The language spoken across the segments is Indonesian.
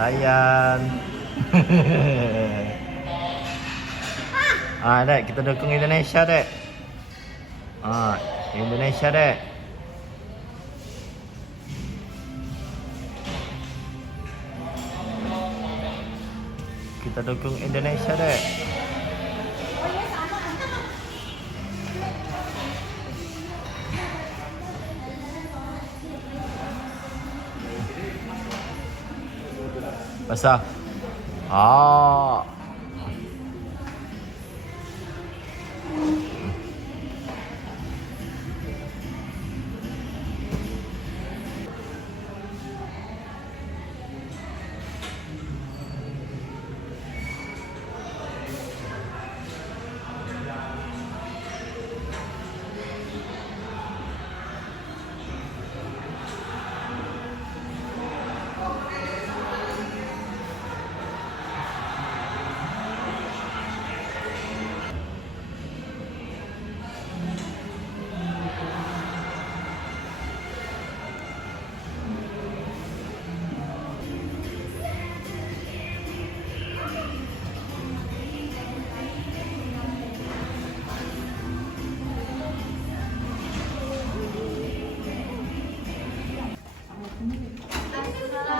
Ayan. Dek, kita dukung Indonesia, Dek. Indonesia, Dek. Kita dukung Indonesia, Dek. Basah.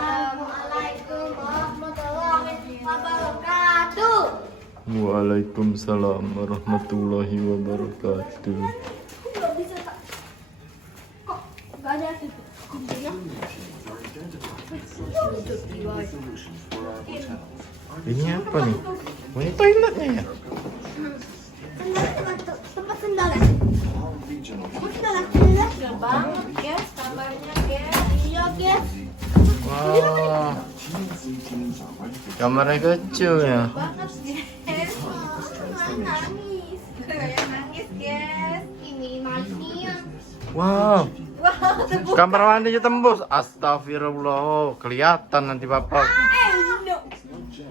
Assalamualaikum warahmatullahi wabarakatuh. Waalaikumsalam warahmatullahi wabarakatuh. Nggak bisa tak? Kok nggak ada titik kuncinya? Ini apa nih? Oh, ini toiletnya ya? Tempat sendal ya? Udah banget guys, kabarnya guys. Iya guys. Wah, kamarnya kecil ya? Banget guys. Nangis. Yang nangis guys. Ini manisnya. Wow, Wow, tebuk. kamar mandinya tembus. Astagfirullah, kelihatan nanti bapak. No.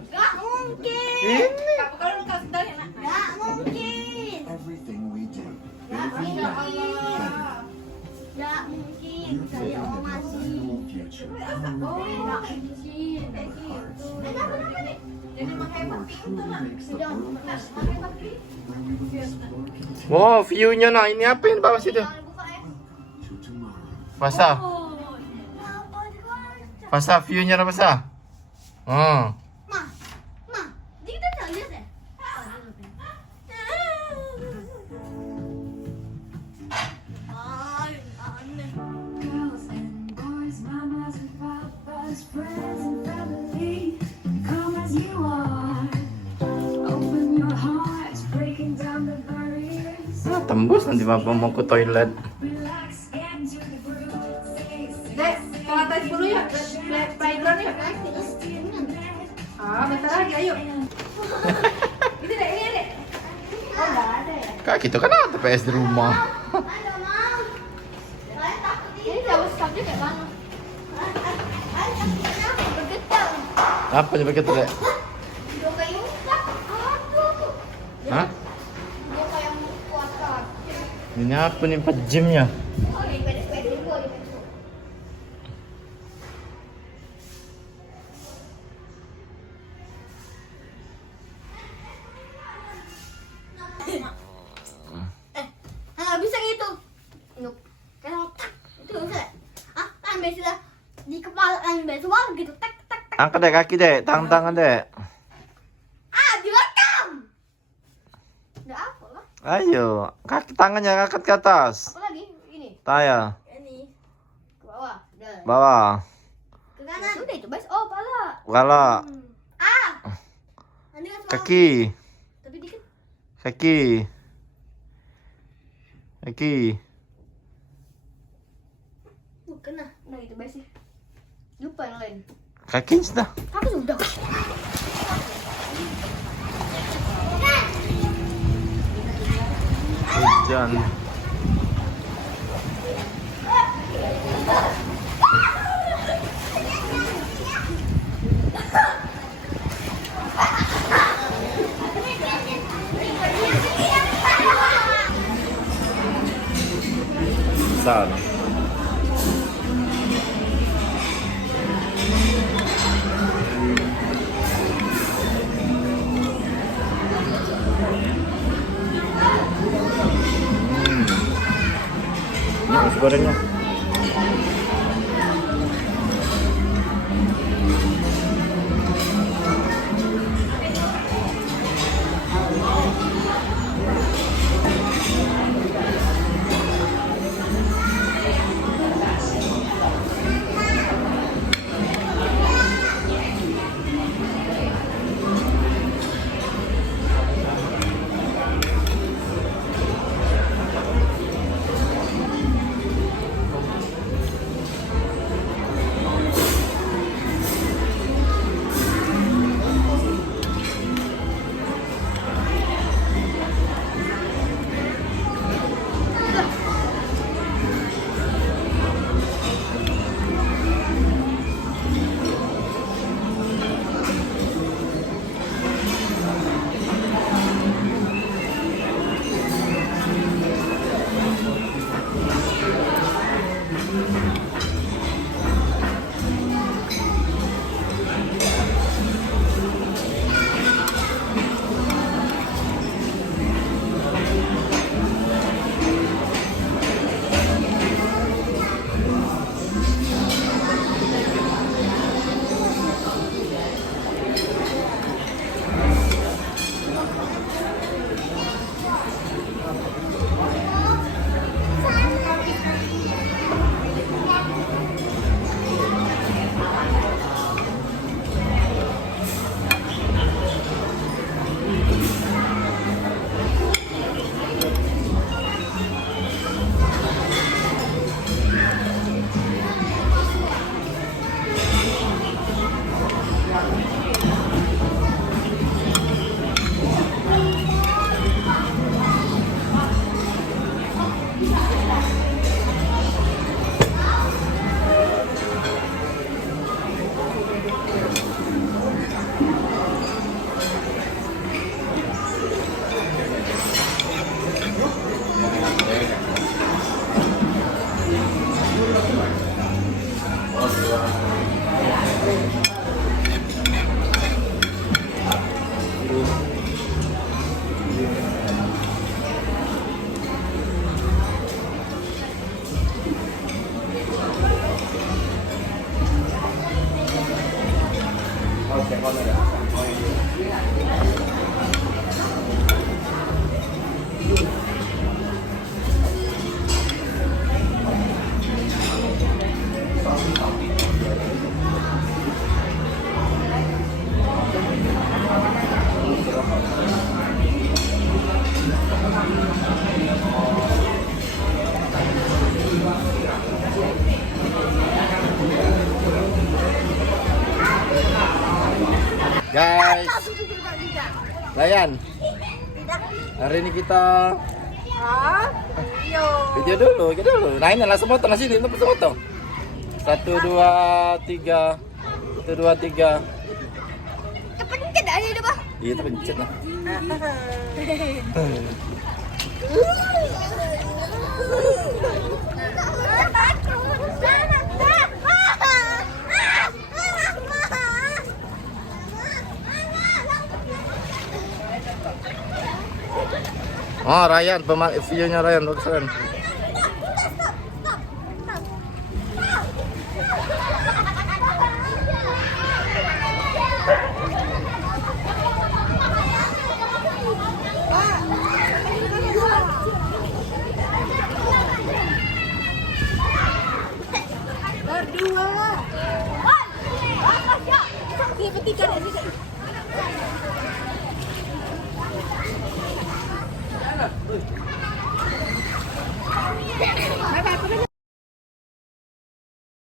Gak mungkin. Ini. Kamu kalau lu kasih sendal ya nak? Gak mungkin. Gak mungkin. Gak mungkin. Saya oma sih. Oh, gak mungkin. Kayak gitu. Jadi menghemat pintu nak. Sudah, menghemat pintu. Wow, view-nya nah. Ini apa yang bawah situ? Jangan buka ya. Basah, Oh. Kenapa dibaca? basah, view-nya udah basah. Ma, jadi kita nggak lihat ya? Aneh. Girls and boys, mamas and papas, friends and family, come as you are. Open your hearts, breaking down the barriers. Tembus nanti bapak mau ke toilet. Relax, get into the groove. Dek, ke lantai 10 ya? Playground ya? Bentar lagi, ayo. Ini dek, ini dek. Oh, nggak ada ya? Kak, kita kan ada PS di rumah. Ayo, Mam. Saya takut ini jauh sekali kayak mana? Takutnya bergetar. Apa coba kita dek? Udah kayak muka. Aduh. Hah? Dia kayak muka. Ini apa nih 4 jamnya? Oh, ini pede-pede gua, ini. Nggak bisa gitu. Nuk. Kayak otak. Itu nggak bisa. Kan biasa di kepala kan biasa gitu. Tak tak tak. Angkat dek kaki dek, tangan dek. Direkam. Udah apa lah? Ayo, kaki tangannya angkat ke atas. Apa lagi? Ini. Taya, Ini. Ke bawah. Udah. bawah. Ke kanan. Sudah itu, Bas. Oh, pala. Kepala, Nanti kan suara. kaki, Tapi dikit. kaki. Kaki. Kena. Nah, itu Bas sih. Lupa yang lain. Kaki sudah. Aku sudah. Hujan. Besar. Nasi gorengnya. Guys, Layan, hari ini kita video dulu. Nah ini langsung foto, langsung sini, foto. 1, 2, 3. 1, 2, 3. Kepencet aja deh, Pak. Iya, itu pencet lah. Oh, Ryan, videonya Ryan bagus kan. Bye bye.